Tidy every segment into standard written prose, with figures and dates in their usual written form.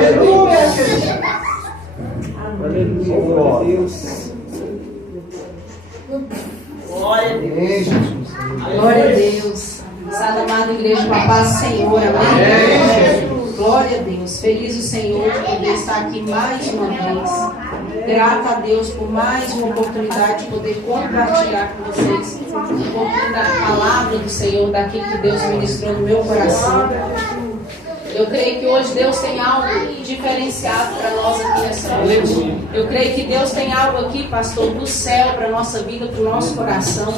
Aleluia. Glória a Deus. Glória a Deus. Glória a Deus. Sada amada igreja, com a paz do Senhor. Amém. Glória a Deus. Feliz o Senhor de poder estar aqui mais uma vez. Grata a Deus por mais uma oportunidade de poder compartilhar com vocês um pouquinho da palavra do Senhor, daquilo que Deus ministrou no meu coração. Eu creio que hoje Deus tem algo diferenciado para nós aqui nessa noite. Eu creio que Deus tem algo aqui, pastor, do céu para a nossa vida, para o nosso coração.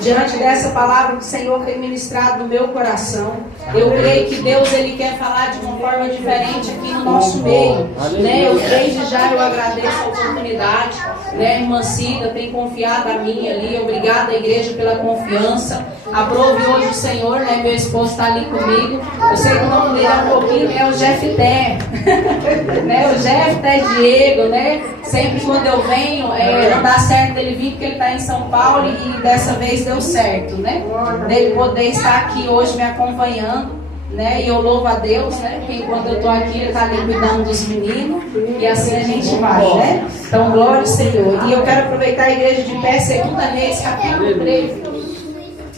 Diante dessa palavra que o Senhor tem ministrado no meu coração, eu creio que Deus Ele quer falar de uma forma diferente aqui no nosso meio. Né? Eu desde já eu agradeço a oportunidade. Né? Irmã Cida tem confiado a mim ali. Obrigada, igreja, pela confiança. Aprove hoje o Senhor, né? Meu esposo está ali comigo. Eu sei que o nome dele é um pouquinho, é o Jefté. Né? O Jefté Diego, né? Sempre quando eu venho, não dá certo dele vir porque ele está em São Paulo e dessa vez deu certo, né? Dele poder estar aqui hoje me acompanhando, né? E eu louvo a Deus, né? Porque enquanto eu estou aqui, ele está ali cuidando dos meninos e assim a gente vai, né? Então, glória ao Senhor. E eu quero aproveitar a igreja de pé, 2 Reis, capítulo 13.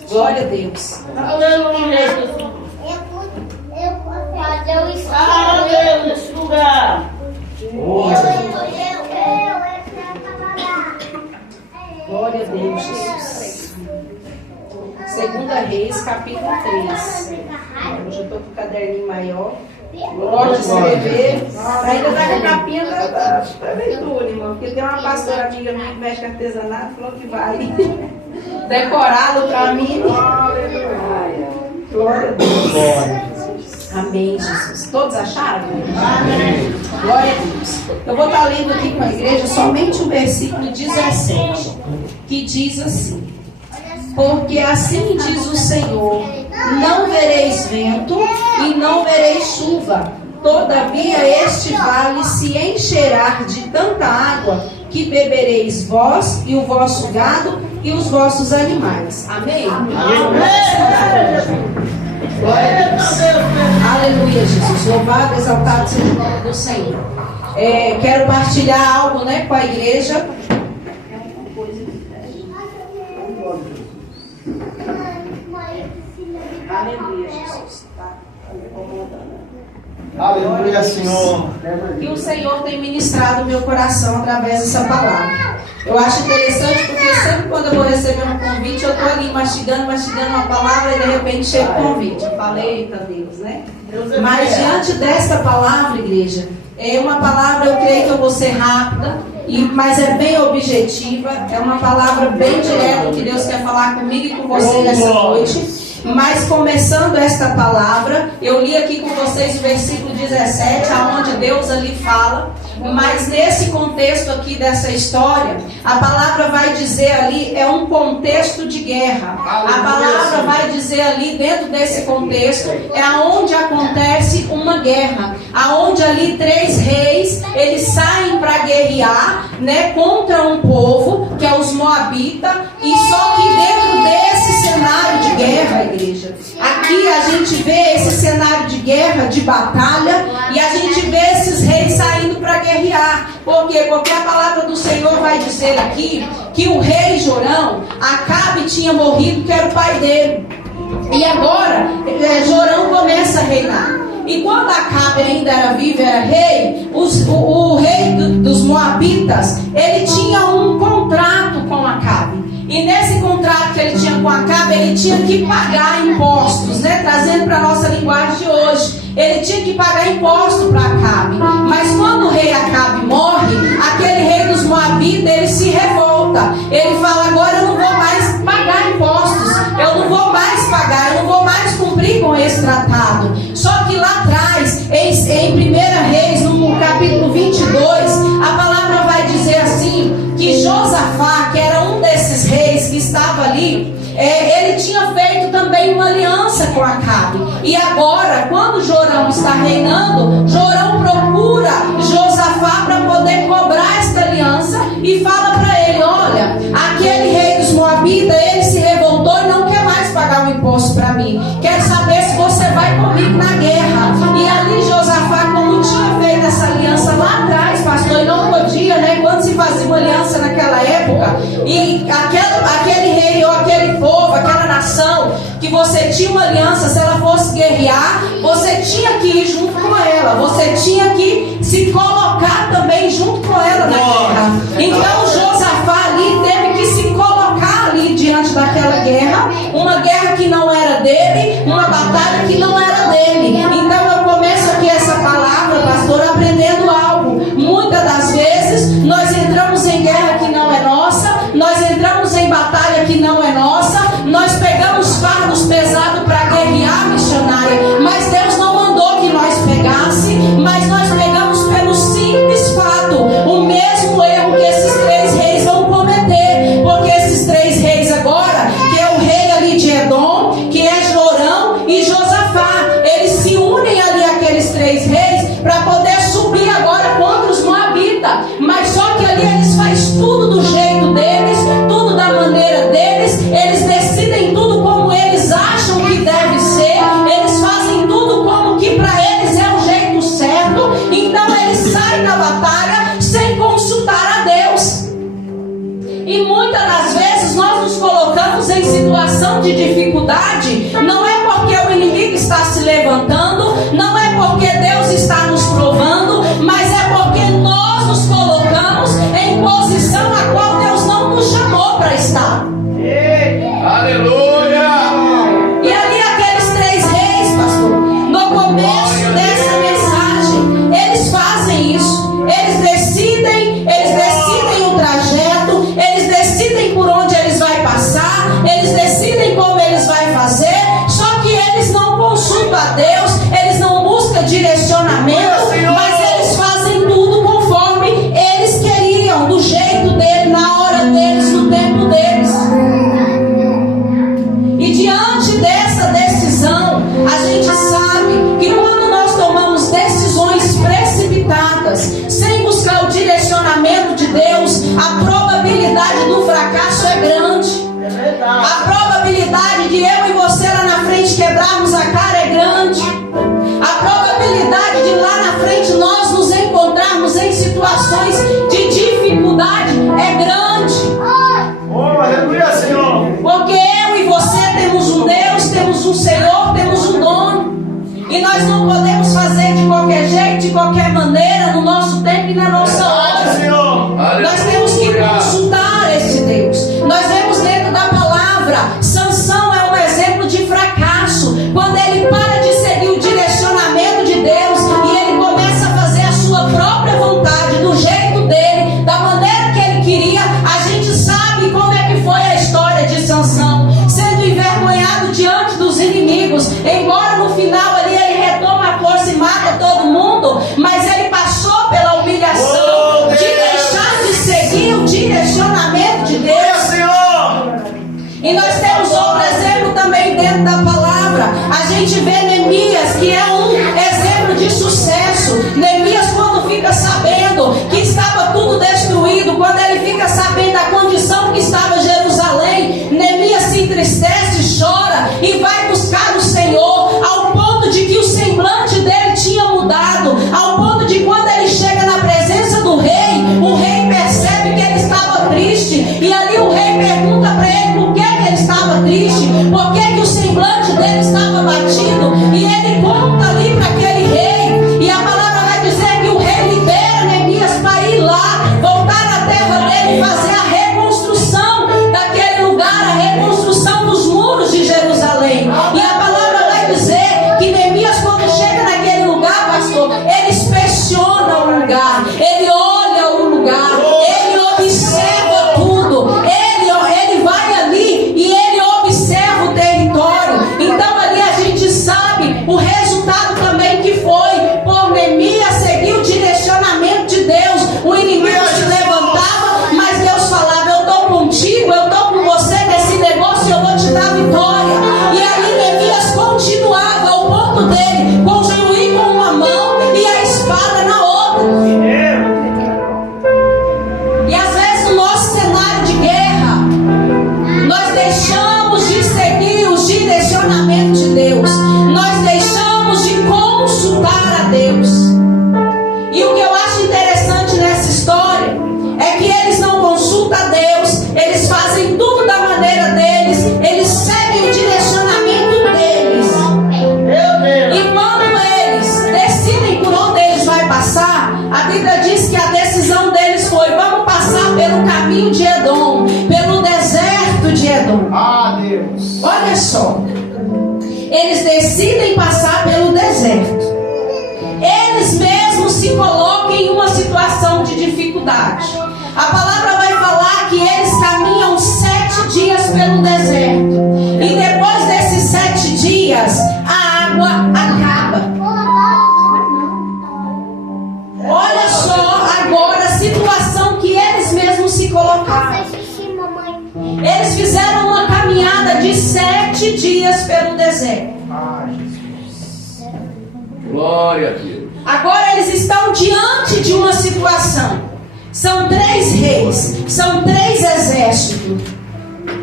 Glória a Deus. Aleluia. Aleluia nesse lugar. Glória a Deus, Jesus. 2 Reis, capítulo 3. Hoje eu estou com o caderninho maior. Gosto de escrever. Ainda está com a capinha da prefeitura, irmão. Porque tem uma pastora amiga minha que mexe com artesanato, falou que vai decorá-lo para mim. Glória a Deus. Amém, Jesus. Todos acharam? Amém. Glória a Deus. Eu vou estar lendo aqui com a igreja somente o versículo 17, que diz assim: porque assim diz o Senhor, não vereis vento e não vereis chuva, todavia este vale se encherá de tanta água que bebereis vós e o vosso gado e os vossos animais. Amém? Amém. Glória a Deus. Aleluia, Jesus. Louvado, exaltado seja o nome do Senhor. Quero partilhar algo, né, com a igreja. Aleluia, Jesus. Tá incomodando. Aleluia, Senhor. Que o Senhor tem ministrado o meu coração através dessa palavra. Eu acho interessante porque sempre quando eu vou receber um convite, eu estou ali mastigando uma palavra e de repente chega o convite. Eu falei, eita Deus, né? Mas diante desta palavra, igreja, é uma palavra, eu creio que eu vou ser rápida, mas é bem objetiva, é uma palavra bem direta que Deus quer falar comigo e com você nessa noite. Mas começando esta palavra, eu li aqui com vocês o versículo 17, aonde Deus ali fala. Mas nesse contexto aqui dessa história, a palavra vai dizer ali, é um contexto de guerra. A palavra vai dizer ali, dentro desse contexto, é aonde acontece uma guerra. Aonde ali 3 reis, eles saem para guerrear, né, contra um povo, que é os moabitas. E só que dentro desse cenário de guerra, igreja, aqui a gente vê esse cenário de guerra, de batalha, e a gente vê esses reis saindo para guerrear. Por quê? Porque a palavra do Senhor vai dizer aqui que o rei Jorão, Acabe tinha morrido, que era o pai dele. E agora Jorão começa a reinar. E quando Acabe ainda era vivo, era rei, o rei dos Moabitas, ele tinha um contrato com Acabe. E nesse contrato que ele tinha com Acabe, ele tinha que pagar impostos, né? Trazendo para a nossa linguagem de hoje. Ele tinha que pagar imposto para Acabe. Mas quando o rei Acabe morre, aquele rei dos Moabitas, ele se revolta. Ele fala, agora eu não vou mais pagar impostos. Eu não vou mais pagar, eu não vou mais cumprir com esse tratado. Só que lá atrás, em 1 Reis, no capítulo 22, a palavra vai dizer assim, que Josafá, que era um desses reis que estava ali, ele tinha feito também uma aliança com Acabe. E agora, quando Jorão está reinando, Jorão procura Josafá para poder cobrar esta aliança e fala para ele, olha, aquele rei dos Moabitas, ele se revoltou e não quer mais pagar o imposto para mim. Quero saber se você vai comigo na guerra. E ali Josafá, como tinha feito essa E aquele rei ou aquele povo, aquela nação, que você tinha uma aliança, se ela fosse guerrear, você tinha que ir junto com ela, você tinha que se colocar também junto com ela na guerra. Então Josafá ali teve que se colocar ali diante daquela guerra, uma guerra que não era dele, uma batalha que não era dele. Então eu começo aqui essa palavra, pastor, aprendendo algo. Muitas das vezes nós entramos em guerra que não é nossa, nós entramos em batalha que não é nossa, nós pegamos fardos pesados para guerrear, missionária, mas Deus não mandou que nós pegasse, mas nós pegamos pelo simples fato, o mesmo erro que esses 3 reis vão cometer, porque esses 3 reis agora, que é o rei ali de Edom, que é Jorão e Josafá, eles se unem ali aqueles 3 reis para poder subir agora contra os moabitas, mas só que ali eles fazem tudo do jeito deles, tudo da maneira deles, eles decidem tudo como eles acham que deve ser, eles fazem tudo como que para eles é o jeito certo, então eles saem da batalha sem consultar a Deus. E muitas das vezes nós nos colocamos em situação de dificuldade, não é porque o inimigo está se levantando, não é porque Deus está nos provando, mas é porque nós nos colocamos em posição a qual Deus não nos chamou para estar. Aleluia! E ali aqueles 3 reis, pastor, no começo dessa mensagem, eles fazem isso. Eles decidem o trajeto, eles decidem por onde eles vão passar, eles decidem como eles vão fazer, só que eles não consultam a Deus, eles não buscam direcionamento, mas eles fazem tudo conforme eles queriam, do jeito deles, na hora deles, no tempo deles. E diante dessa decisão, a gente sabe que quando nós tomamos decisões precipitadas, sem buscar o direcionamento de Deus, a probabilidade do fracasso é grande. A probabilidade de eu e você lá na frente quebrarmos a cara é grande. A probabilidade de lá na frente nós nos encontrarmos em situações de dificuldade é grande. Oh, aleluia, Senhor! Porque eu e você temos um Deus, temos um Senhor, temos um dono. E nós não podemos fazer de qualquer jeito, de qualquer maneira, no nosso tempo e na nossa hora. Senhor! Nós temos que consultar esse Deus. Nós vemos dentro da palavra, Sansão é um exemplo de fracasso. Quando ele para de seguir o direcionamento de Deus e ele começa a fazer a sua própria vontade, do jeito dele, da maneira que ele queria, a gente sabe como é que foi a história de Sansão, sendo envergonhado diante dos inimigos, embora no final ali ele retoma a força e mata todo mundo, mas ele passou pela humilhação de deixar de seguir o direcionamento de Deus. E nós temos outro exemplo também dentro da palavra. A gente vê Neemias, que é um exemplo de sucesso. Neemias, quando fica sabendo que estava tudo destruído, quando ele fica sabendo da condição que estava Jerusalém, Neemias se entristece, chora e vai buscar o Senhor, ao ponto de que o semblante dele tinha mudado, ao ponto de quando ele chega na presença do rei, o rei percebe que ele estava triste, e ali o rei pergunta para ele por que ele estava triste, por que o semblante dele estava batido, e ele conta pelo caminho de Edom, pelo deserto de Edom. Ah, Deus. Olha só, eles decidem passar pelo deserto. Eles mesmos se colocam em uma situação de dificuldade. A palavra vai falar que eles caminham 7 dias pelo deserto. E depois desses 7 dias, a água acaba. Olha só agora a situação que eles mesmos se colocaram. Eles fizeram uma caminhada de 7 dias pelo deserto. Ah, Jesus. Glória a Deus. Agora eles estão diante de uma situação. São 3 reis, são 3 exércitos.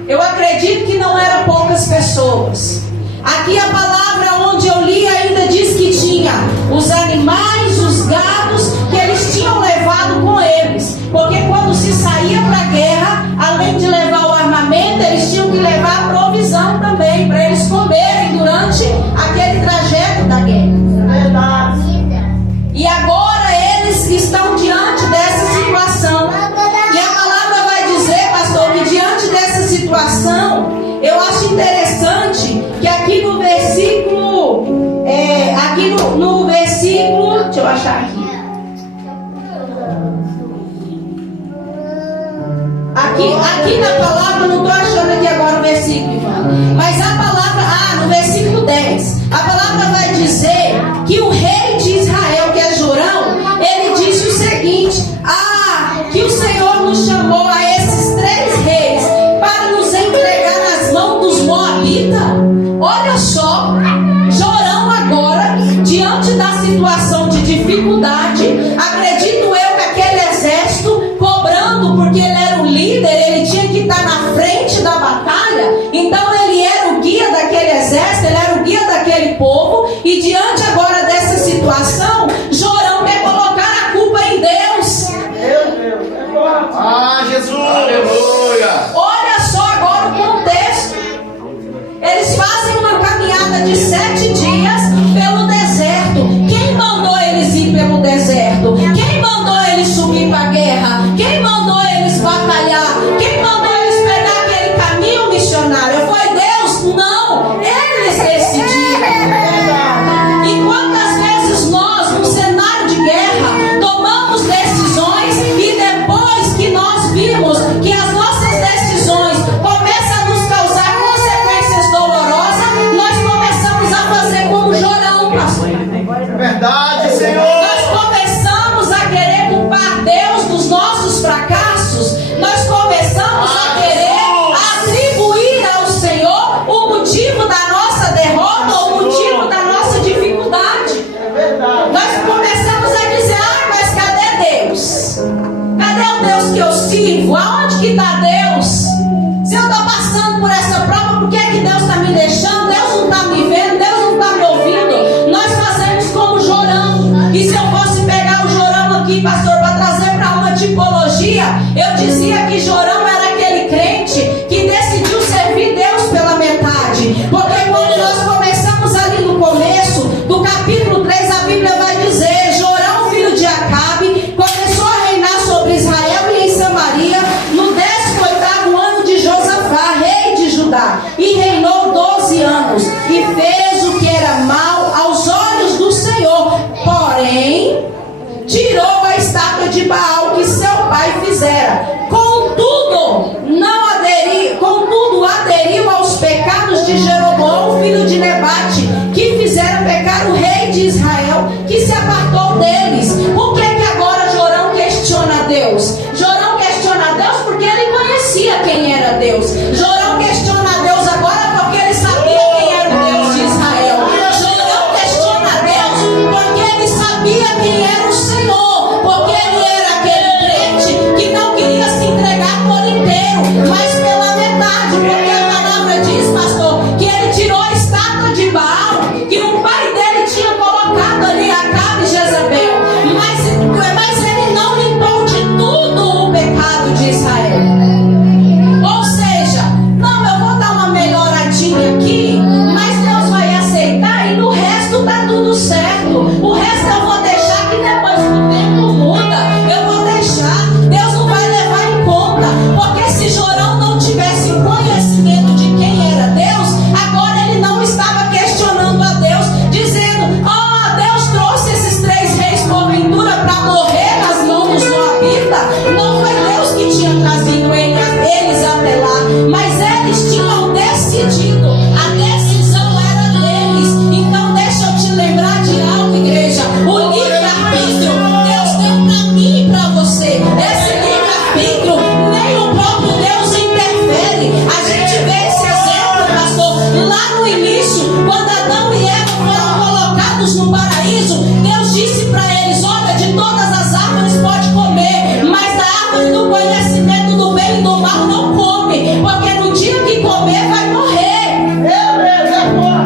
Eu acredito que não eram poucas pessoas. Aqui a palavra onde eu li ainda diz que tinha os animais, os gados que eles tinham levado com eles. Porque quando se saía para a guerra, além de levar o armamento, eles tinham que levar a provisão também, para eles comerem durante aquele trajeto da guerra. Verdade. E agora eles estão diante dessa situação. E a palavra vai dizer, pastor, que diante dessa situação, eu acho interessante que aqui no versículo, no versículo, deixa eu achar aqui. Aqui na palavra, não estou achando aqui agora o versículo, mas a palavra, no versículo 10, a palavra vai dizer que o rei de Israel, que é Jorão, ele disse o seguinte: que o Senhor nos chamou a esses 3 reis para nos entregar nas mãos dos moabitas. Olha só, Jorão agora, diante da situação de dificuldade, acredito eu que aquele exército cobrando, porque ele era o líder, ele tinha que estar na frente da batalha, então ele era o guia daquele exército, ele era o guia daquele povo, e diante agora dessa situação, Jorão quer colocar a culpa em Deus. Meu Deus. Ah, Jesus. Aleluia. Olha só agora o contexto. Eles fazem uma caminhada de 7 dias pelo deserto. Quem mandou eles ir pelo deserto? Quem mandou eles subir para a guerra? Quem mandou eles batalhar? Quem mandou eles pegar aquele caminho missionário? Foi Deus? Não, eles decidiram. E quantas vezes nós, num cenário de guerra, tomamos decisões e depois que nós vimos que as nossas decisões começam a nos causar consequências dolorosas, nós começamos a fazer como Jorão, pastor. Verdade, Senhor. Nós começamos a querer culpar Deus dos nossos fracassos. Nós começamos a querer atribuir ao Senhor o motivo da nossa derrota, o motivo da nossa dificuldade. Nós começamos a dizer: mas cadê Deus? Cadê o Deus que eu sirvo? Aonde que está Deus? Se eu estou passando por essa prova, por que é que Deus está me deixando? Deus não está me vendo, Deus não está me ouvindo. Nós fazemos como Jorão. E se eu fosse pegar o Jorão aqui, pastor, para trazer para uma tipologia, eu dizia que Jorão era aquele crente que decidiu servir Deus pela metade. Porque quando nós começamos ali no começo do capítulo 3, a Bíblia vai dizer: Jorão, filho de Acabe, começou a reinar sobre Israel e em Samaria no 18º ano de Josafá, rei de Judá, e reinou 12 anos, e fez o que era mal aos olhos do Senhor. Porém, tirou a estátua de Baal que seu pai fizera. Contudo, aderiu aos pecados de Jeroboão, filho de Nebate, que fizeram pecar o rei de Israel, que se apartou deles. Por que agora Jorão questiona Deus? Jorão questiona Deus porque ele conhecia quem era Deus. Jorão questiona Deus agora porque ele sabia quem era o Deus de Israel. Jorão questiona Deus porque ele sabia quem era o Senhor, porque ele era aquele crente que não queria se entregar por inteiro, mas pela metade, porque a palavra diz, pastor, que ele tirou a estátua de Baal, que o pai dele tinha colocado ali, Acabe e Jezabel, mas ele não limpou de tudo o pecado de Israel. Ou seja, não, eu vou dar uma melhoradinha aqui, mas Deus vai aceitar, e no resto tá tudo certo. O resto eu vou deixar que depois eles: olha, de todas as árvores pode comer, mas da árvore do conhecimento do bem e do mal não come, porque no dia que comer vai morrer.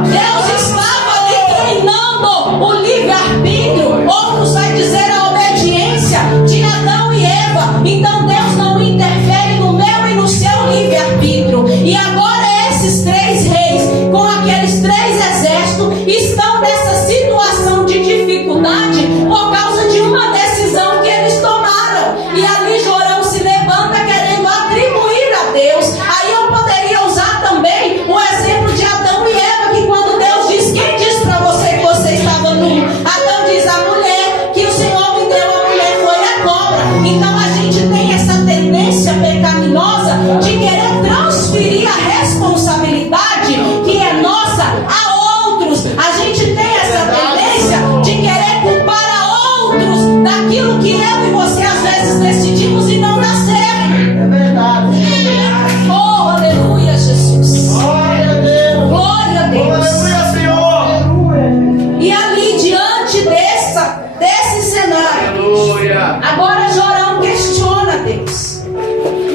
Deus estava ali treinando o livre-arbítrio. Outros vai dizer a obediência de Adão e Eva. Então Deus não interfere no meu e no seu livre-arbítrio. E agora esses três reis, com aqueles três exércitos, estão nessa situação de dificuldade por causa de uma decisão que eles tomaram. E ali Jorão se levanta querendo atribuir a Deus. Aí eu poderia usar também o exemplo de Adão e Eva, que quando Deus diz: quem diz para você que você estava nu? Adão diz: a mulher que o Senhor me deu, a mulher foi a cobra. Então a gente tem essa tendência pecaminosa de querer transferir a responsabilidade que é nossa a outros. A gente tem essa tendência de querer culpar a outros daquilo que eu e você às vezes decidimos e não dá certo. É verdade. Oh, aleluia, Jesus. Glória a Deus. Glória a Deus. Aleluia, Senhor. E ali, diante desse cenário, Aleluia. agora Jorão questiona Deus.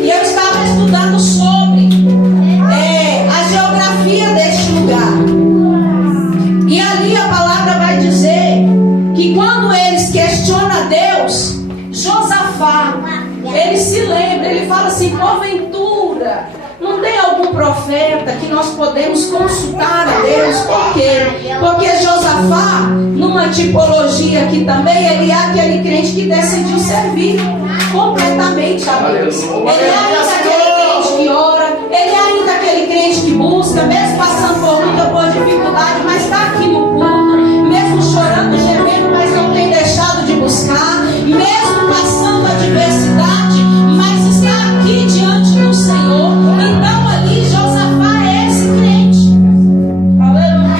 E eu estava estudando sobre a geografia deste lugar. E ali a palavra vai dizer que quando eles questionam Deus, Josafá, ele se lembra, ele fala assim: porventura, não tem algum profeta que nós podemos consultar a Deus? Por quê? Porque Josafá, numa tipologia aqui também, ele é aquele crente que decidiu servir completamente a Deus. Ele é ainda aquele crente que ora, ele é ainda aquele crente que busca, mesmo passando por luta, por dificuldade, mas está aqui no culto, mesmo chorando, gemendo, mas não tem deixado de buscar, mesmo passando adversidade, mas está aqui diante do Senhor. Então ali Josafá é esse crente.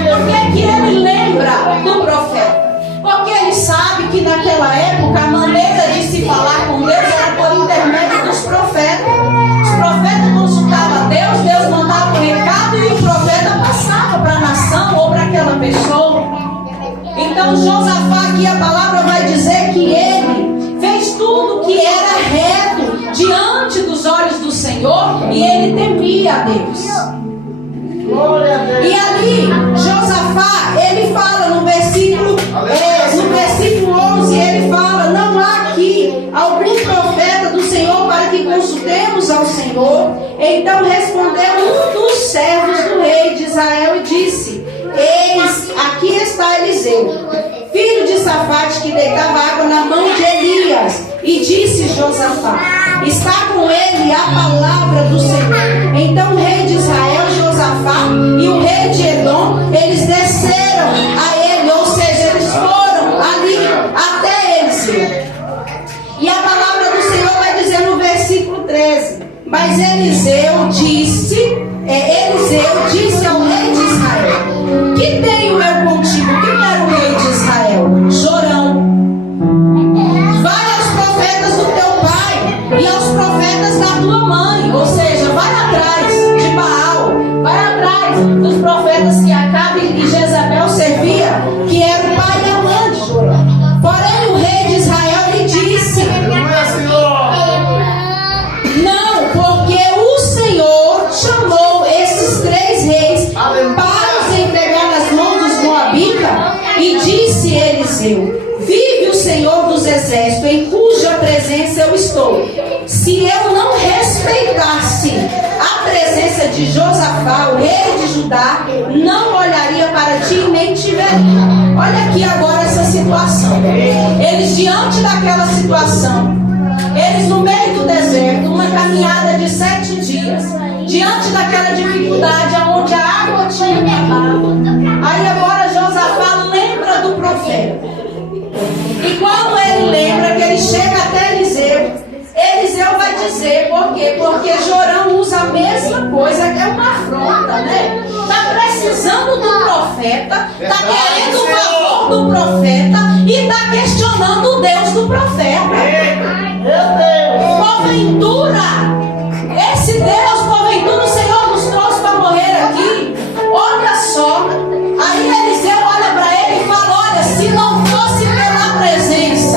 Por que que ele lembra do profeta? Porque ele sabe que naquela época a maneira de se falar com Deus era por intermédio dos profetas. Os profetas consultavam a Deus, Deus mandava o recado e o profeta passava para a nação ou para aquela pessoa. Então Josafá, aqui a palavra vai dizer que ele fez tudo que era reto diante dos olhos do Senhor e ele temia a Deus. Glória a Deus. E ali, Josafá, ele fala no versículo 11, ele fala: não há aqui algum profeta do Senhor para que consultemos ao Senhor. Então respondeu um dos servos do rei de Israel e disse: eis, aqui está Eliseu, filho de Safate, que deitava água na mão de Elias. E disse Josafá: está com ele a palavra do Senhor. Então o rei de Israel, Josafá, e o rei de Edom, eles desceram a ele, ou seja, eles foram ali até Eliseu. E a palavra do Senhor vai dizer no versículo 13: mas Eliseu disse ao rei de Israel: que tenho eu contigo? Quem era o rei de Israel? Jorão. Vai aos profetas do teu pai e aos profetas da tua mãe, ou seja, vai atrás de Baal, vai atrás dos profetas que Acabe e Jezabel servia, que era o pai e a mãe de Jorão. Porém o rei de Israel lhe disse: Aleluia, Senhor. não, porque o Senhor chamou esses três reis para os entregar nas mãos dos moabitas. E disse Eliseu: vive o Senhor dos exércitos, em cuja presença eu estou. Se eu não respeitasse a presença de Josafá, o rei de Judá, não olharia para ti e nem te veria. Olha aqui agora essa situação. Eles diante daquela situação, eles no meio do deserto, uma caminhada de 7 dias, diante daquela dificuldade onde a água tinha acabado. Aí agora Josafá lembra do profeta. E quando ele lembra que ele chega até Eliseu, Eliseu vai dizer: por quê? Porque Jorão usa a mesma coisa, é uma afronta, né? Está precisando do profeta, está querendo o favor do profeta e está questionando o Deus do profeta. Meu Deus. Porventura, esse Deus, porventura o Senhor nos trouxe para morrer aqui. Olha só. Aí Eliseu olha para ele e fala: olha, se não fosse pela presença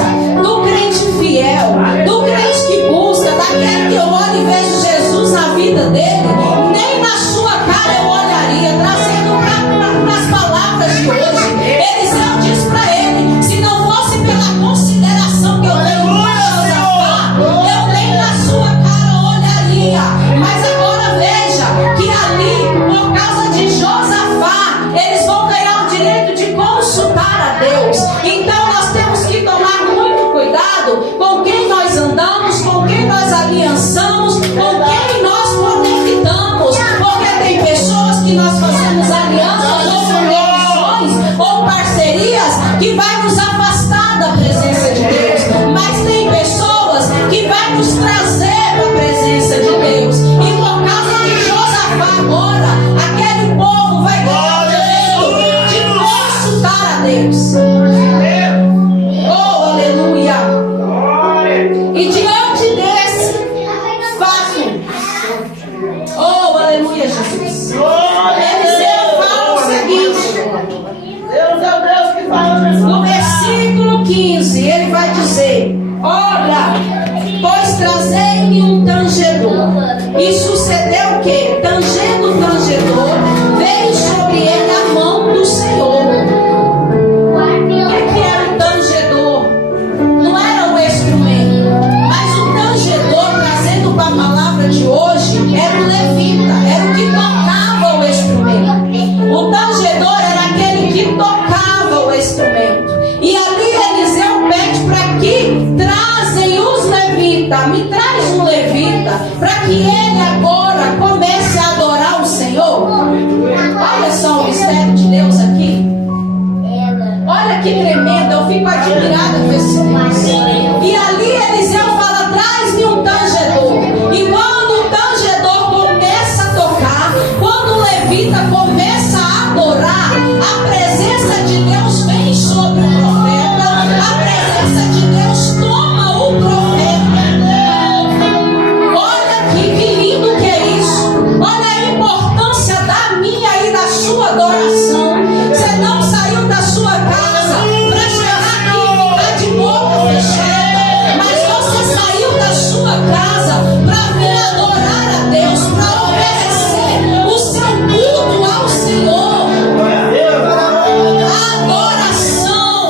15, ele vai dizer: olha, pois trazei-me um tangedor. E sucedeu que, tangendo o tangedor, veio sobre ele a mão do Senhor. O que era o tangedor? Não era o instrumento, mas o tangedor, trazendo para a palavra de hoje, era o levita, era o que tocava o instrumento. O tangedor era aquele que tocava o instrumento. E ali Eliseu pede para que trazem os levitas, me traz um levita, para que ele agora comece a adorar o Senhor. Olha só o mistério de Deus aqui. Olha que tremendo, eu fico admirada com esse Deus. E ali Eliseu fala: traz-me um tangedor. E quando o tangedor começa a tocar, quando o levita começa a adorar, a presença de Deus vem sobre o profeta, a presença de Deus toma o profeta. Olha que lindo que é isso. Olha a importância da minha e da sua adoração. Você não saiu da sua casa para chegar aqui e ficar de boca fechada, mas você saiu da sua casa para vir adorar a Deus, para oferecer o seu culto ao Senhor. A adoração,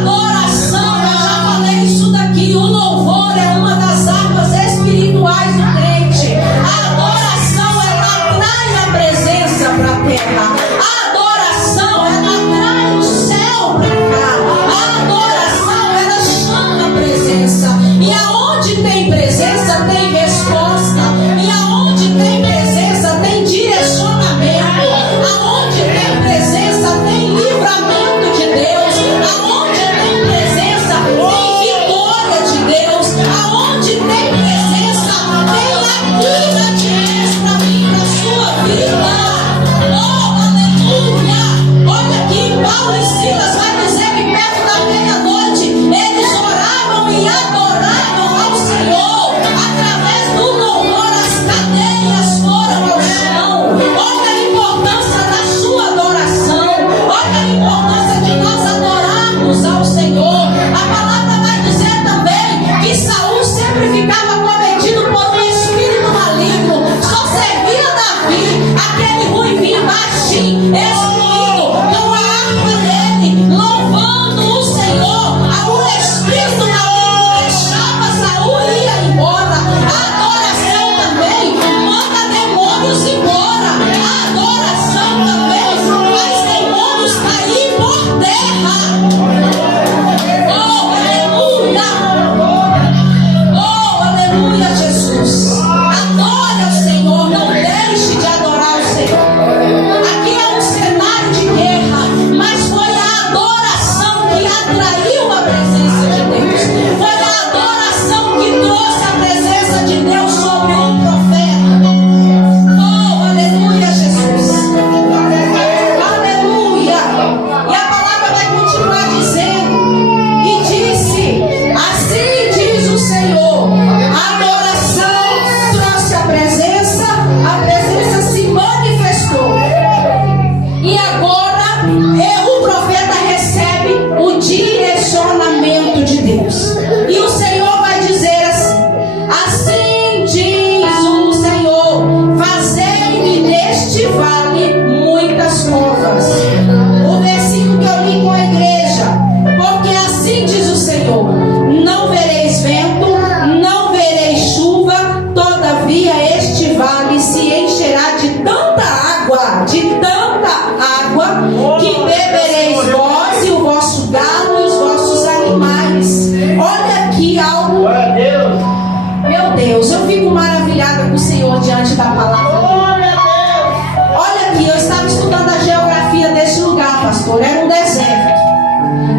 eu já falei isso daqui. O louvor é uma das armas espirituais do crente. A adoração, ela atrai a presença para a terra. A adoração, ela atrai o céu para cá. A adoração, ela chama a presença. E aonde tem presença, tem resposta. E aonde tem presença, tem direcionamento. Aonde tem presença, tem livramento de Deus. Aonde tem presença, tem vitória de Deus. Aonde tem presença, tem a cura de Deus para mim, para a sua vida. Oh, aleluia! Olha aqui, Paulo e Silas vai dizer que perto da meia-noite eles oravam e adoravam ao Senhor. Através do louvor as cadeias foram ao chão. Olha a importância da sua adoração. Olha a importância de nós adorarmos ao Senhor. A palavra vai dizer também que Saul sempre ficava cometido por um espírito maligno. Só servia Davi, aquele ruivinho baixinho, excluído, com a harpa dele, louvando o Senhor. O espírito maligno deixava Saul e ia embora. A adoração também manda demônios embora. A adoração também faz demônios cair por terra. Oh, aleluia! Oh, aleluia, Jesus! Adore ao Senhor, não deixe de adorar o Senhor. Aqui é um cenário de guerra, mas foi a adoração que atraiu a presença de Deus. Foi a adoração que trouxe a presença de Deus sobre um profeta. Oh, aleluia, Jesus! Aleluia! E a palavra vai continuar dizendo: e disse, assim diz o Senhor, a adoração trouxe a presença se manifestou. E agora o profeta recebe o direcionamento de Deus. E o Senhor vai dizer assim diz o Senhor, fazei-me neste vale muitas covas. O versículo que eu li com a igreja: porque assim diz o Senhor, não vereis vento, não vereis chuva, todavia este vale se encherá de tanta água, que bebereis vós e o vosso gado e os vossos animais. Olha aqui algo. Meu Deus, eu fico maravilhada com o Senhor diante da palavra. Olha aqui, eu estava estudando a geografia desse lugar, pastor. Era um deserto.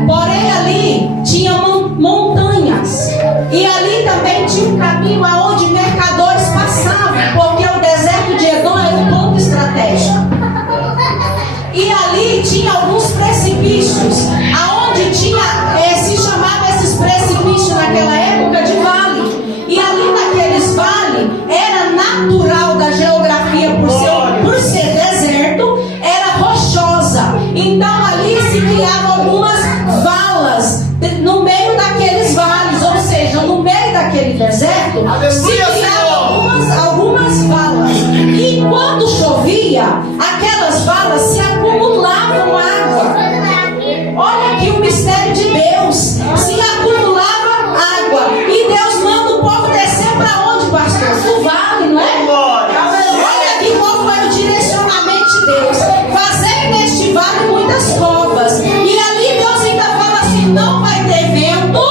Porém ali tinha montanhas. E ali também tinha um caminho aonde mercadores passavam, porque o deserto de Edom era um ponto estratégico. E ali tinha alguns precipícios, aonde tinha, se chamava esses precipícios naquela época de vale. E ali naqueles vales era natural da geografia daquele deserto, Aleluia, se criavam Senhor. algumas valas. E quando chovia, aquelas valas se acumulavam água. Olha aqui o mistério de Deus. Se acumulava água. E Deus manda o povo descer para onde, pastor? O vale, não é? Olha aqui qual foi o direcionamento de Deus. Fazer neste vale muitas covas. E ali Deus ainda fala assim: não vai ter vento,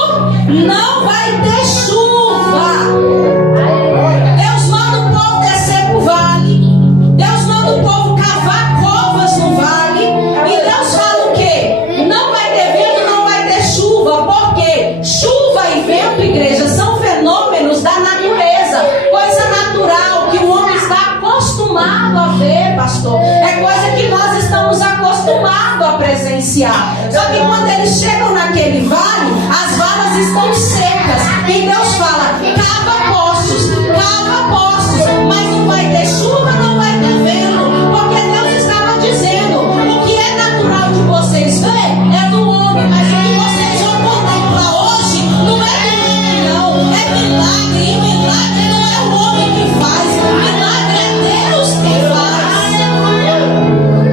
não vai ter chuva. Deus manda o povo descer para o vale. Deus manda o povo cavar covas no vale. E Deus fala o quê? Não vai ter vento, não vai ter chuva. Por quê? Chuva e vento, igreja, são fenômenos da natureza. Coisa natural que o homem está acostumado a ver, pastor. É coisa que nós estamos acostumados a presenciar. Só que quando eles chegam naquele vale, as valas estão secas. E Deus fala: cava poços, mas não vai ter chuva, não vai ter vento. Porque Deus estava dizendo: o que é natural de vocês ver é do homem, mas o que vocês vão contemplar hoje não é do homem, não. É milagre, e milagre não é o homem que faz, milagre é Deus que faz.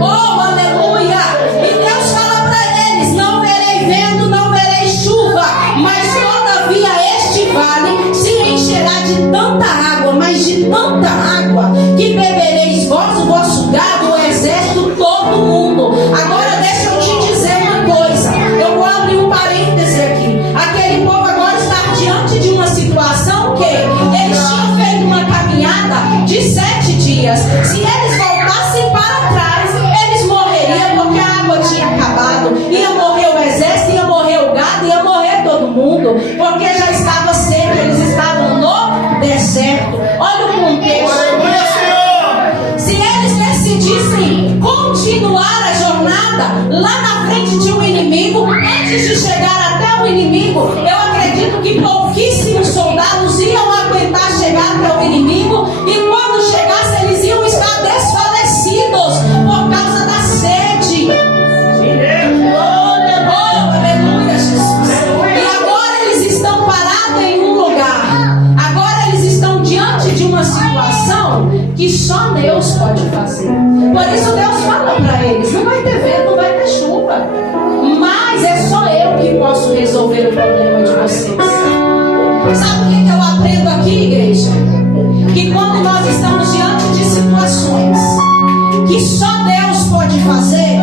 Oh, aleluia! E Deus fala para eles: não verei vento, não verei chuva, mas todavia este vale se encherá de tanta água, mas de tanta água, que bebereis vós, o vosso gado, o exército, todo mundo. Agora deixa eu te dizer uma coisa. Eu vou abrir um parêntese aqui. Aquele povo agora está diante de uma situação que eles tinham feito uma caminhada de 7 dias. Se eles voltassem para trás, eles morreriam, porque a água tinha acabado. Ia morrer o exército, ia morrer o gado, ia morrer todo mundo, porque já estava seco, eles estavam no deserto. Olha o contexto. Aleluia, Senhor. Se eles decidissem continuar a jornada lá na frente de um inimigo, antes de chegar até o inimigo, eu acredito que pouquíssimos soldados iam aguentar chegar até o inimigo, e quando chegasse eles iam estar desfalecidos por causa da sede. Oh, aleluia, Jesus. E agora eles estão parados em um lugar. Agora eles estão diante de uma situação que só Deus pode fazer. Por isso Deus fala para eles: não vai ter vento, não vai ter chuva, mas é só eu que posso resolver o problema de vocês. Sabe o que eu aprendo aqui, igreja? Que quando nós estamos diante de situações que só Deus pode fazer,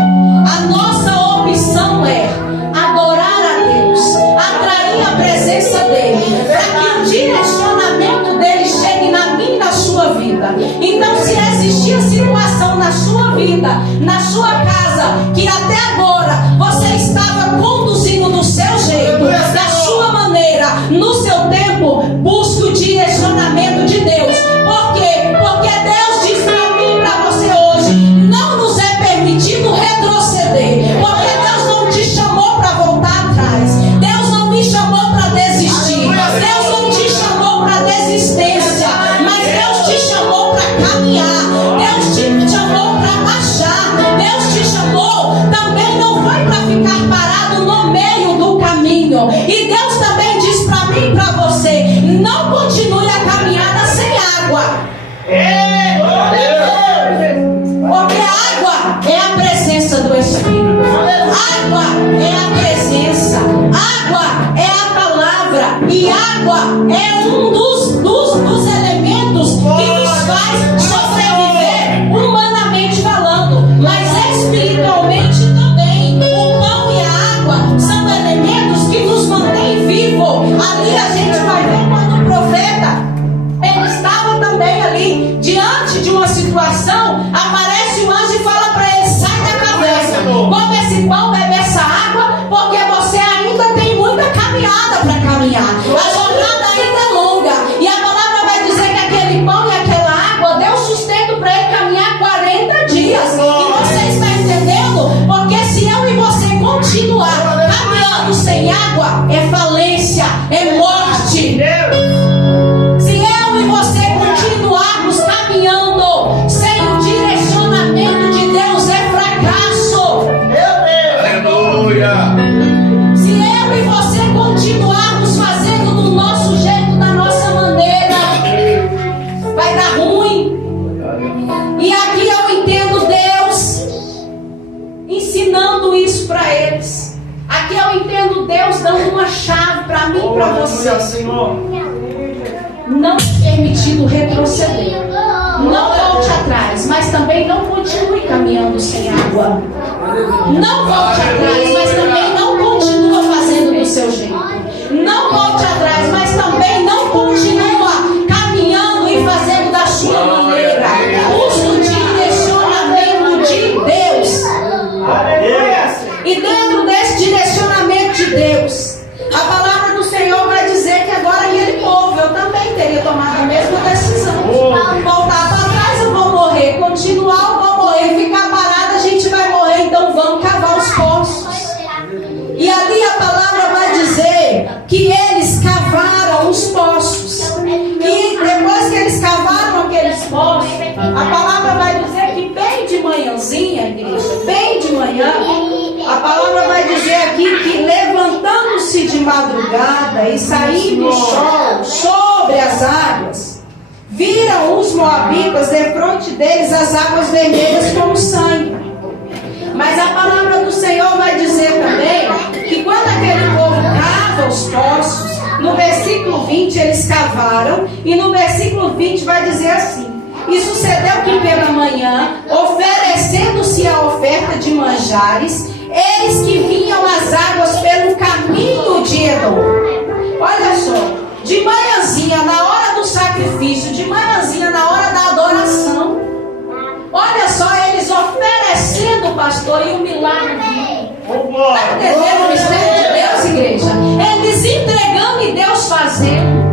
a nossa opção é adorar a Deus, atrair a presença dEle, para que o direcionamento dEle chegue na minha e na sua vida. Então, se existir situação na sua vida, na sua casa, que até agora você estava conduzindo do seu jeito, da sua maneira, no seu tempo, busque o direcionamento de Deus. Por quê? Porque Deus diz para mim e para você hoje: não nos é permitido retroceder, porque Deus não te chamou para voltar atrás. Deus não me chamou para desistir. Deus não te chamou para desistência, mas Deus te chamou para caminhar. Deus te chamou para marchar. Deus te chamou também, não foi para ficar parado no meio do caminho. E Deus também diz para mim e para você: não continue a caminhada sem água. Porque água é a presença do Espírito. Água é a presença. Água é a palavra. E água é um dos elementos que nos faz sobreviver humanamente falando, mas espiritualmente também. O pão e a água são elementos que nos mantêm vivos. Ali a gente vai ver quando o profeta, ele estava também ali diante de uma situação, aparece o anjo e fala para ele: sai da caverna, come esse pão, bebe essa água, porque você ainda tem muita caminhada para caminhar. A jornada ainda é longa, e a palavra vai dizer que aquele pão e aquela água deu sustento para ele caminhar 40 dias. E você está entendendo? Porque se eu e você continuar caminhando sem água, é falência, é morte. Se eu e você continuarmos caminhando sem o direcionamento de Deus, é fracasso. Aleluia. Se eu e você continuarmos fazendo do nosso jeito, da digo para você, Aleluia, Senhor. não é permitido retroceder. Não volte atrás, mas também não continue caminhando sem água. Não volte atrás, mas também não continua fazendo do seu jeito. Não volte atrás, mas também não continua caminhando e fazendo da sua maneira. Use o direcionamento de Deus. E dentro desse direcionamento de Deus, a palavra do Senhor vai dizer que agora aquele povo, eu também teria tomado a mesma decisão. Voltar para trás, eu vou morrer. Continuar, eu vou morrer. Ficar parada, a gente vai morrer. Então vamos cavar os poços. E ali a palavra vai dizer que eles cavaram os poços. E depois que eles cavaram aqueles poços, a palavra vai dizer que bem de manhãzinha, igreja, bem de manhã, a palavra vai dizer aqui que levantando-se de madrugada e saindo o sol sobre as águas, viram os moabitas defronte deles as águas vermelhas como sangue. Mas a palavra do Senhor vai dizer também que quando aquele povo cava os poços, no versículo 20 eles cavaram, e no versículo 20 vai dizer assim: e sucedeu que pela manhã, oferecendo-se a oferta de manjares, eis que vinham as águas pelo caminho de Edom. Olha só, de manhãzinha, na hora do sacrifício, de manhãzinha, na hora da adoração, olha só, eles oferecendo, pastor, e um milagre. Está entendendo o mistério de Deus, igreja? Eles entregando e Deus fazendo.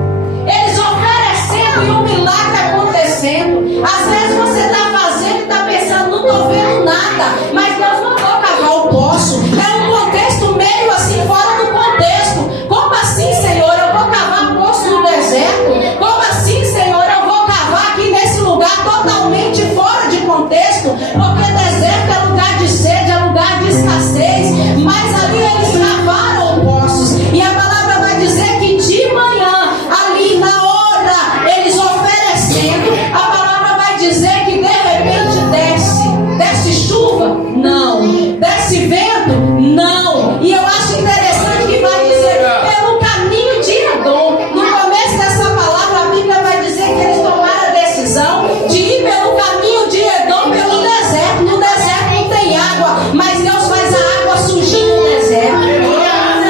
Eles oferecendo e um milagre acontecendo. Às vezes você está fazendo e está pensando, não estou vendo nada, mas Deus não vai cavar o poço. É um contexto meio assim, fora do contexto. Como assim, Senhor? Eu vou cavar poço no deserto? Como assim, Senhor? Eu vou cavar aqui nesse lugar totalmente fora de contexto? Porque deserto é lugar de sede, é lugar de escassez. Mas ali eles cavaram poços. E a palavra vai dizer que de manhã, ali na hora, eles oferecendo, a palavra vai dizer que de repente desce chuva? Não. Desce vento? Não. E eu acho interessante que vai dizer pelo caminho de Edom. No começo dessa palavra, a Bíblia vai dizer que eles tomaram a decisão de ir pelo caminho de Edom, pelo deserto. No deserto não tem água, mas Deus faz a água surgir no deserto.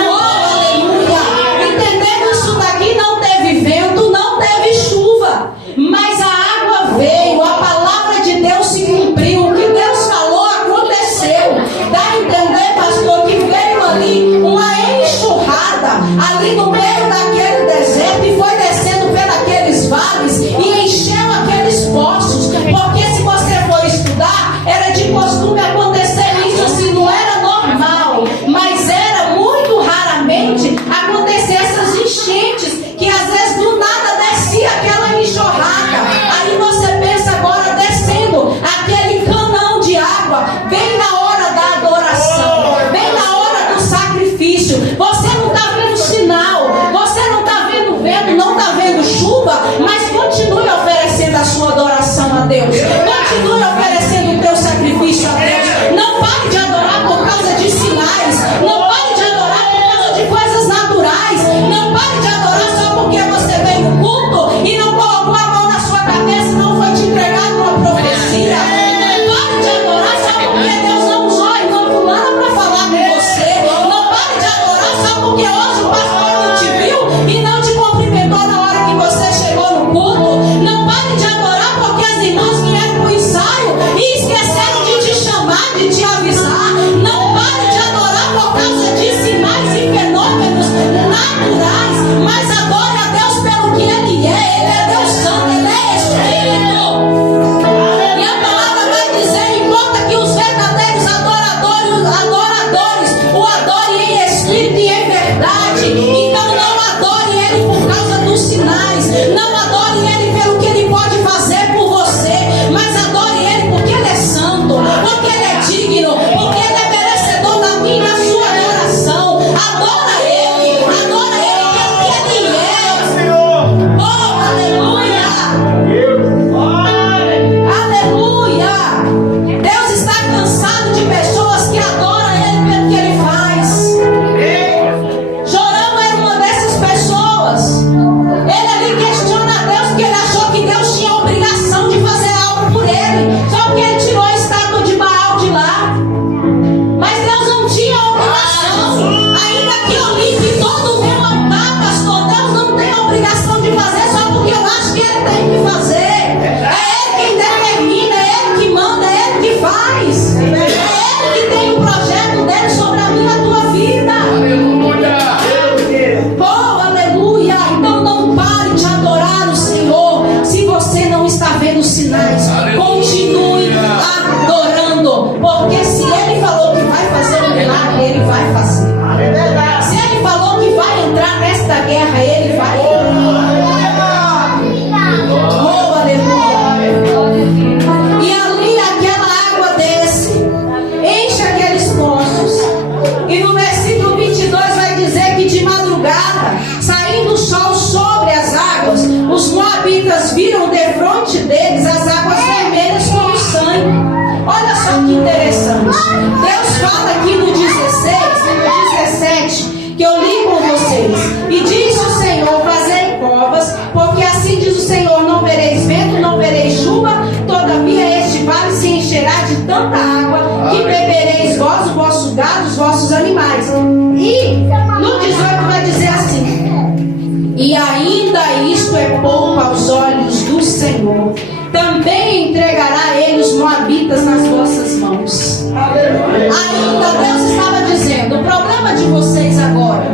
Oh, aleluia! Entendendo isso daqui, não teve vento, não teve chuva, mas a água veio, a palavra de Deus se cumpriu, o que Deus falou aconteceu. Dá a entender, pastor, que veio ali uma enxurrada, ali no meio daquele deserto, e foi descendo pelos vales e encheu aqueles poços, porque se você for estudar, era de costume acontecer isso assim, não era normal, mas era muito raramente acontecer essas enchentes, que às vezes do nada descia aquela enxurrada. Aí você pensa agora descendo aquele canão de água, bem na hora da adoração, bem na hora do sacrifício. Você não está vendo sinal, você isto é pouco aos olhos do Senhor. Também entregará ele os moabitas nas vossas mãos. Ainda Deus estava dizendo: o problema de vocês agora,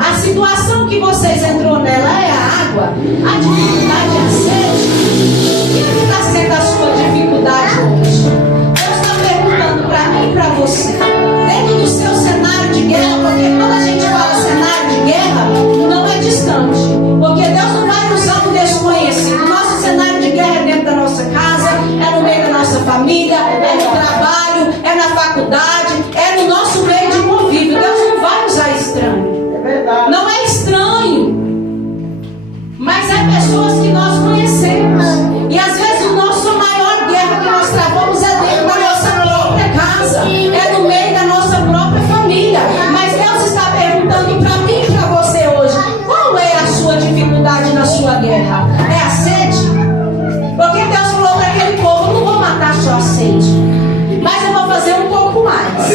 a situação que vocês entrou nela é a água, a dificuldade é a sede. O que está sendo a sua dificuldade hoje? Deus está perguntando para mim e para você, dentro do seu cenário de guerra, porque quando a gente fala cenário de guerra, não é distante, porque Deus não vai usar o desconhecido. Nosso cenário de guerra é dentro da nossa casa, é no meio da nossa família, é no trabalho, é na faculdade, é no nosso meio de convívio. Deus não vai usar estranho. É verdade. Não é estranho, mas é pessoas que nós conhecemos. E às vezes a nossa maior guerra que nós travamos é dentro da nossa própria casa, é no meio da nossa própria família. Mas Deus está perguntando para mim e para você hoje: qual é a sua dificuldade na sua guerra? É a sede? Porque Deus falou para aquele povo: eu não vou matar só a sede, mas eu vou fazer um pouco mais.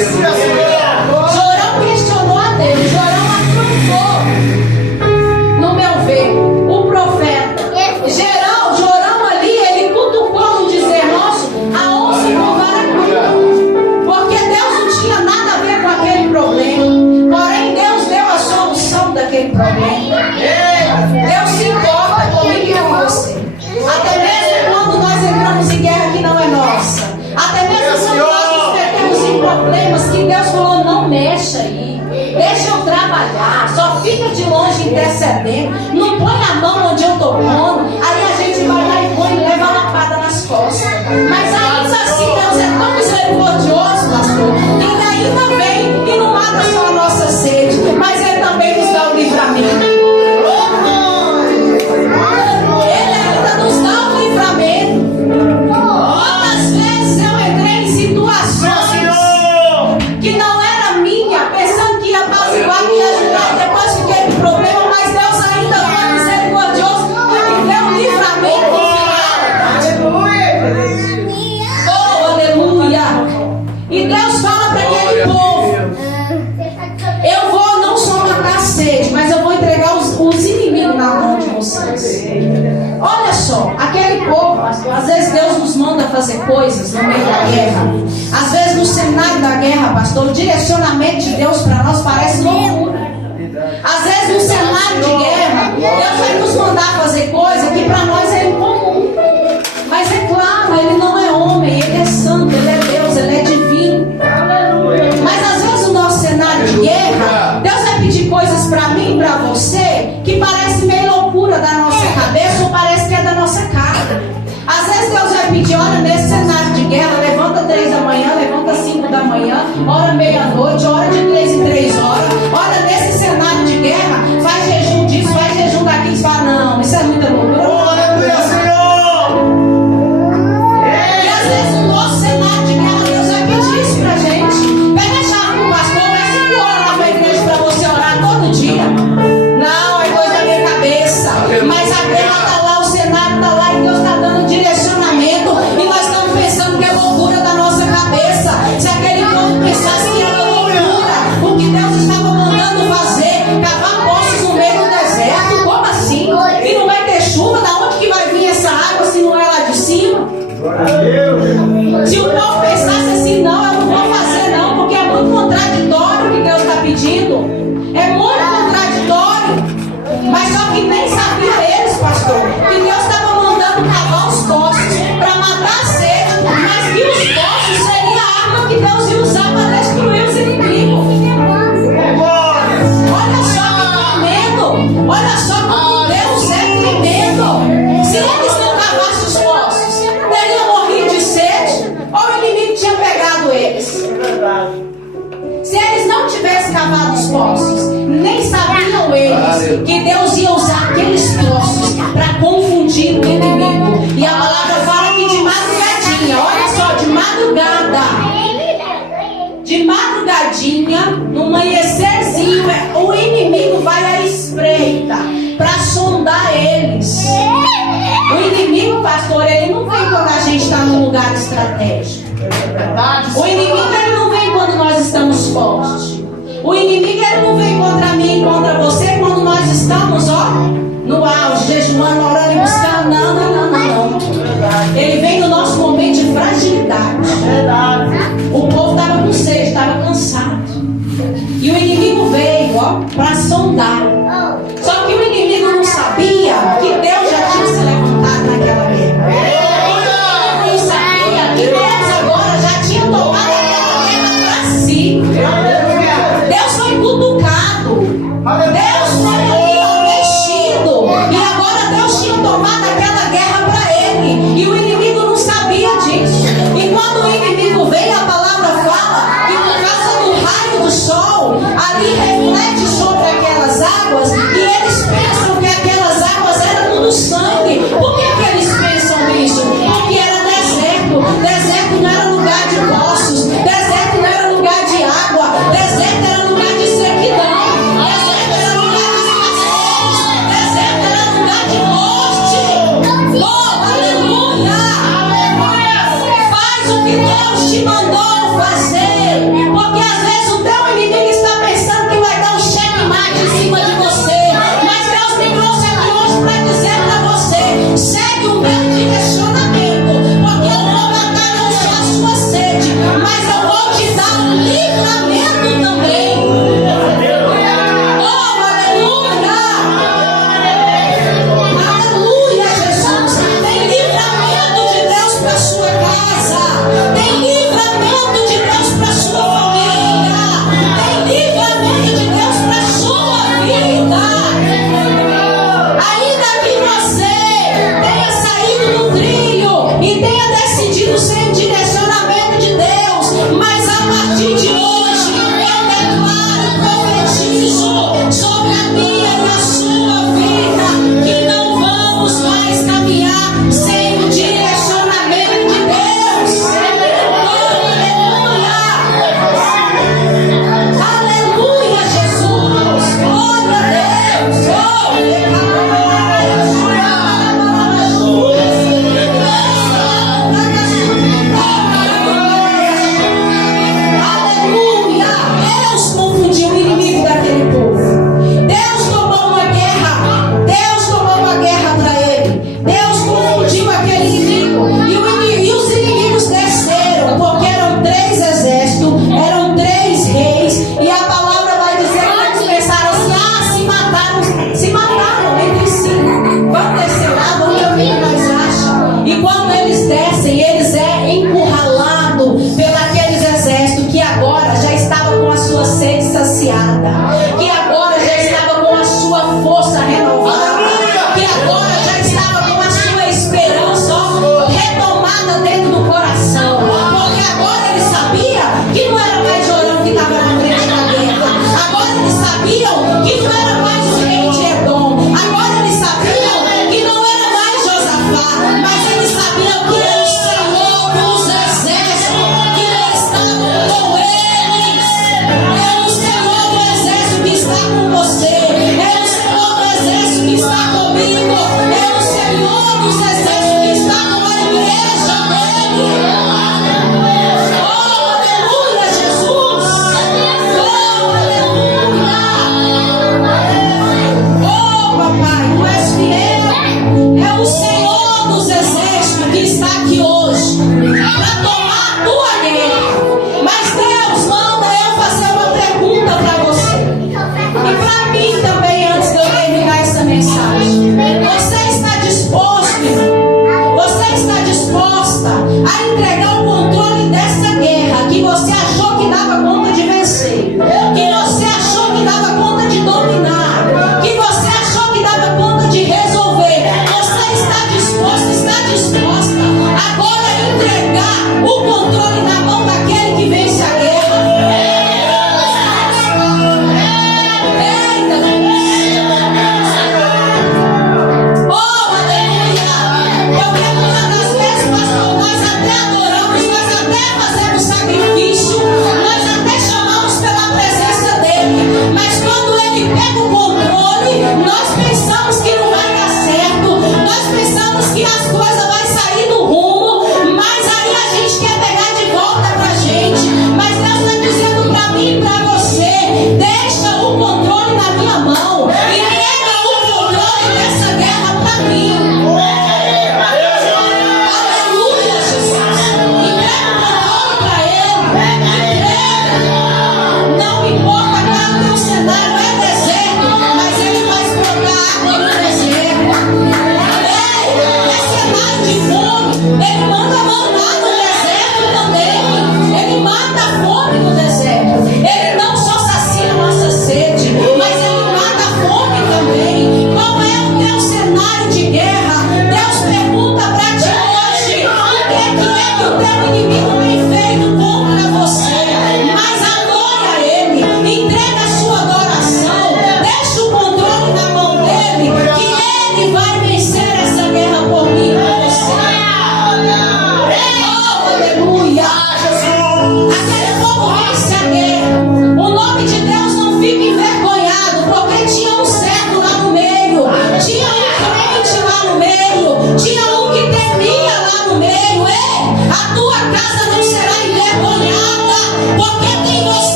Jorão questionou a Deus, Jorão afrontou, no meu ver, o profeta. Jorão ali, ele cutucou no dizer nosso a onça com vara curta, porque Deus não tinha nada a ver com aquele problema, porém Deus deu a solução daquele problema. Deus se importa comigo e com você, até mesmo quando nós entramos em guerra que não é nossa, até mesmo quando nós nos metemos em problemas que Deus falou: não mexa aí, deixa eu trabalhar, só fica de longe intercedendo, não põe a mão onde eu estou pondo. Aí a gente vai lá e põe e leva a lapada nas costas. Mas ainda assim Deus é tão misericordioso, pastor, que ele ainda vem e não mata só a nossa sede, mas ele também nos dá o livramento. Ele ainda nos dá o livramento. Quantas vezes eu entrei em situações que não era minha, pensando que ia apaziguar, que ia ajudar, e depois fiquei com problema, mas Deus ainda foi misericordioso e me deu um livramento final. Oh, aleluia! E Deus fala para aquele povo: eu vou não só matar a sede, mas eu vou entregar os inimigos na mão de vocês. Olha só, aquele povo, pastor, às vezes Deus nos manda fazer coisas no meio da guerra. Às vezes no cenário da guerra, pastor, o direcionamento de Deus para nós parece loucura. Às vezes no cenário de guerra, Deus vai nos mandar fazer coisa que para nós é incomum. Mas é claro, Ele não é homem, Ele é santo, Ele é Deus, Ele é divino. Mas às vezes no nosso cenário de guerra, Deus vai pedir coisas para mim e para você que parece meio loucura da nossa cabeça ou parece que é da nossa cara. Às vezes Deus vai pedir: olha, nesse cenário de guerra, levanta 3 da manhã, levanta 5 da manhã, ora meia-noite, ora de 3 em 3 horas. Olha, nesse cenário de guerra, faz jejum disso, faz jejum daquilo. Você fala: não, isso é muita loucura. E às vezes no nosso cenário de guerra, Deus vai pedir isso pra gente. Pega a chave pro pastor, vai 5 horas lá pra igreja pra você orar todo dia. Não, é coisa da minha cabeça. Mas a guerra tá lá, o cenário tá lá, e Deus tá dando direcionamento. E nós estamos pensando que é loucura da nossa cabeça. Se aquele povo pensasse que era loucura, o que Deus estava mandando fazer, cavar poços no meio do deserto, como assim? E não vai ter chuva, da onde que vai vir essa água se não é lá de cima? Se o povo pensasse assim: não, eu não vou fazer não, porque é muito contraditório o que Deus está pedindo. É muito contraditório. Mas só que nem sabia eles, pastor, que Deus estava mandando cavar os poços para matar a sede, mas que os poços seria a arma que Deus ia usar para destruir os inimigos. Olha só que tremendo. Olha só como Deus é tremendo. Se eles não cavassem os poços, teriam morrido de sede, ou o inimigo tinha pegado eles. Se eles não tivessem cavado os poços, nem sabiam eles que Deus ia usar aqueles poços para confundir o inimigo. E a palavra fala que de madrugadinha, olha só, de madrugadinha, no amanhecerzinho, o inimigo vai à espreita para sondar eles. O inimigo, pastor, ele não vem quando a gente está num lugar estratégico. O inimigo, ele não vem quando nós estamos fortes. O inimigo, ele não vem contra mim e contra você quando nós estamos, ó, no auge,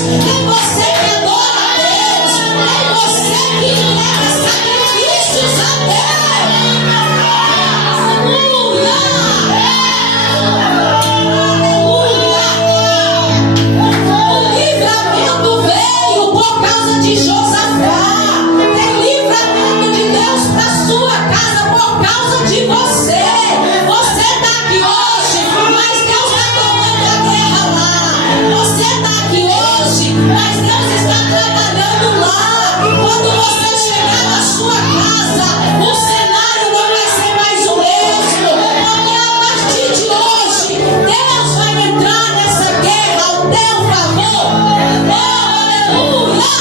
tem você que adora a Deus, tem você que leva sacrifícios a Deus. Aleluia! O livramento veio por causa de Josafá. Tem livramento de Deus para sua casa por causa de você. Você está aqui hoje, mas Deus está tomando a guerra lá. Você está aqui hoje, mas Deus está trabalhando lá. Quando você chegar na sua casa, o cenário não vai ser mais o mesmo. Porque a partir de hoje, Deus vai entrar nessa guerra ao teu favor. Oh, aleluia!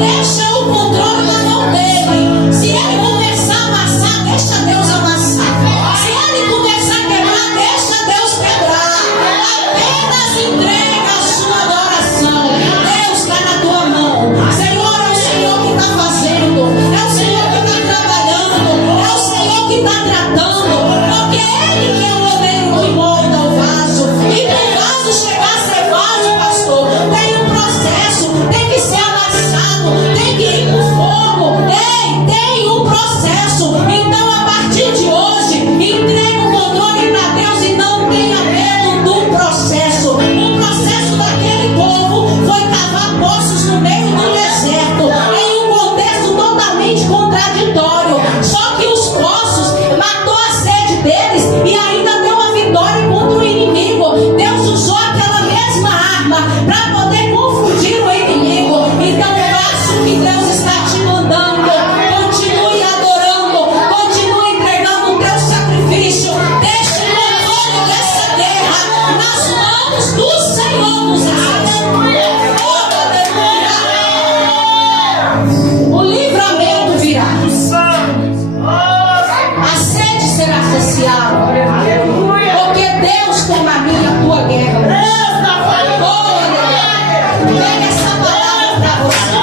Deixa o controle na mão dele. Se ele começar a amassar, deixa Deus amassar. Se ele começar a quebrar, deixa Deus quebrar. Apenas entrega a sua adoração. Deus está na tua mão. Senhor, é o Senhor que está fazendo. É o Senhor que está trabalhando. É o Senhor que está tratando. Porque é Ele que é o oleiro que molda o vaso. E para o vaso chegar a ser vaso, pastor, tem um processo. Tem que ser amassado. Tem que ir para o fogo. Ei, tem um processo. Então, a partir de hoje, entrega o controle para Deus e não tenha medo do processo. O processo daquele povo foi cavar poços no meio do deserto, em um contexto totalmente contraditório. Só que os poços matou a sede deles e ainda deu uma vitória contra o inimigo. Deus usou aquela mesma arma para poder confundir o inimigo. Então faça o que Deus está te mandando. Continue adorando, continue entregando o teu sacrifício. Deixe o controle dessa guerra nas mãos do Senhor dos Exércitos. O livramento virá. A sede será saciada. Porque Deus tem na minha tua guerra. Oh, aleluia. Pega essa palavra para você.